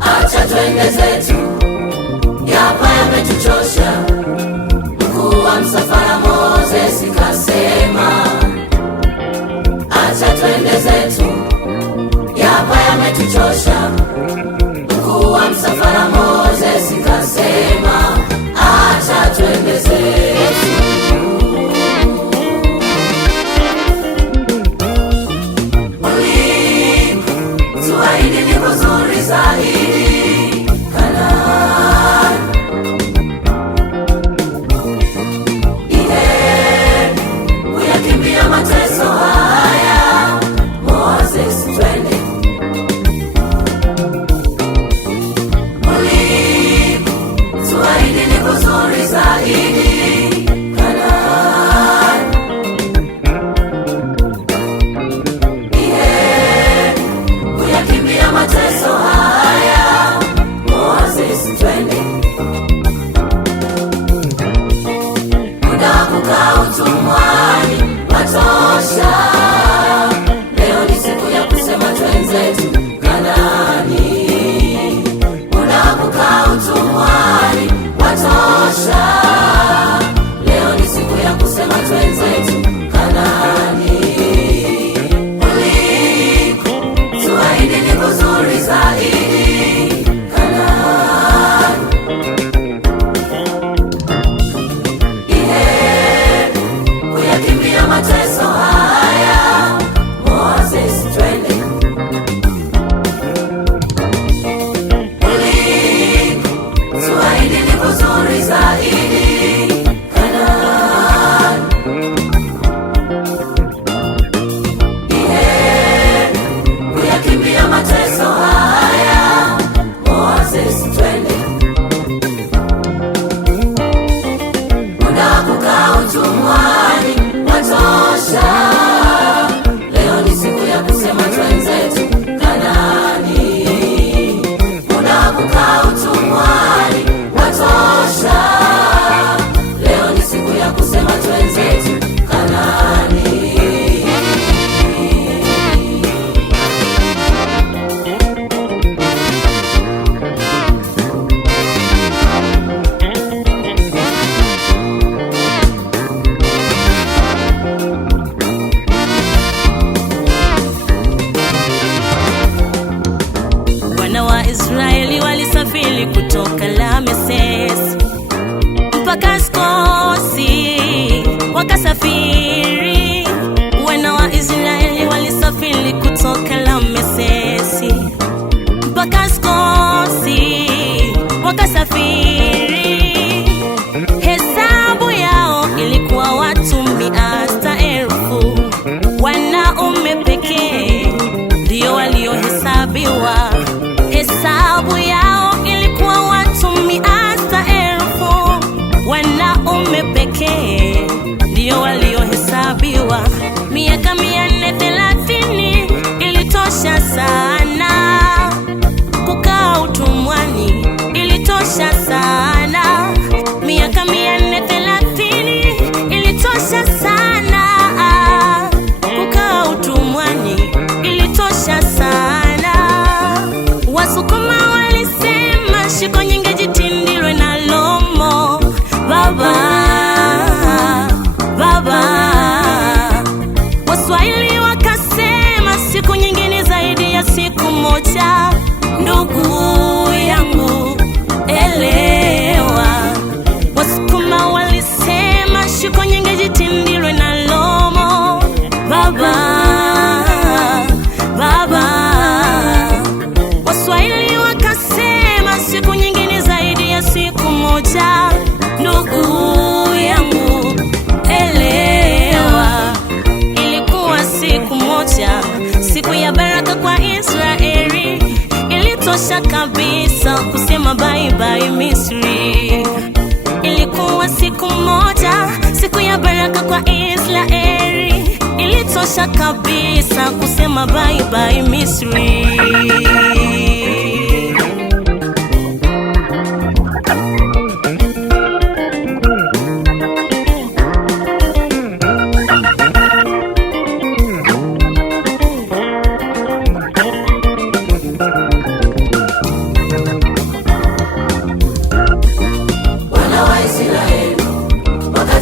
Acha twende zetu, yapa yametuchosha. Mkuu wa msafara Moses kasema, acha twende zetu, yapa yametuchosha. Mkuu wa msafara Moses kasema, acha twende zetu. Tuahidi niko zuri zaidi Kanaani. Kuyakimbia mateso haya Moses twende. Tuahidi niko zuri zaidi Kanaani. Kuyakimbia mateso haya Moses twende. Muda wa kukaa utumwani watosha. Leo ni siku ya kusema twenzetu Kanaani. Muda wa kukaa utumwani watosha. Leo ni siku ya kusema twenzetu Kanaani. Tuahidi niko zuri zaidi Kanaani. Kuyakimbia mateso haya Moses twende. Tuahidi niko zuri zaidi Kanaani. Kuyakimbia mateso haya Moses twende. Muda wa kukaa utumwani watosha. Leo ni siku ya kusema twenzetu Kanaani. Muda wa kukaa utumwani watosha. Leo ni siku ya kusema twenzetu Kanaani. Wana wa Israeli walisafiri kutoka Lameses mpaka Skosi, wakasafiri. Wana wa Israeli walisafiri kutoka Lameses mpaka Skosi, wakasafiri. Hesabu yao ilikuwa watu 100,000. Wanaume pekee ndio waliohesabiwa. Hesabu yao ilikuwa watu 100,000. Wanaume pekee ndio waliohesabiwa. Miaka 430 ilitosha sana kukaa utumwani, ilitosha sana. Miaka 430 ilitosha sana kukaa utumwani, ilitosha sana. Wasukuma walisema shiko nyingi jitindilwe na lomo. Baba, baba. Waswahili wakasema siku nyingine zaidi ya siku moja. Ndugu yangu elewa. Wasukuma walisema shiko nyingi jitindilwe na lomo. Baba, baba. Waswahili wakasema siku nyingine zaidi ya siku moja. Ndugu yangu elewa. Ilikuwa siku moja, siku ya baraka kwa Israeli. Ilitosha kabisa kusema bye bye Misri. Ilikuwa siku moja, siku ya baraka kwa Israeli. Ilitosha kabisa kusema bye bye Misri.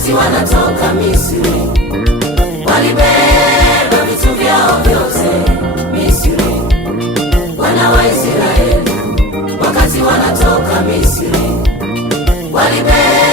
wakati wanatoka Misri. Walibeba vitu vyao vyote Misri. Wana wa Israeli wakati wanatoka Misri walibeba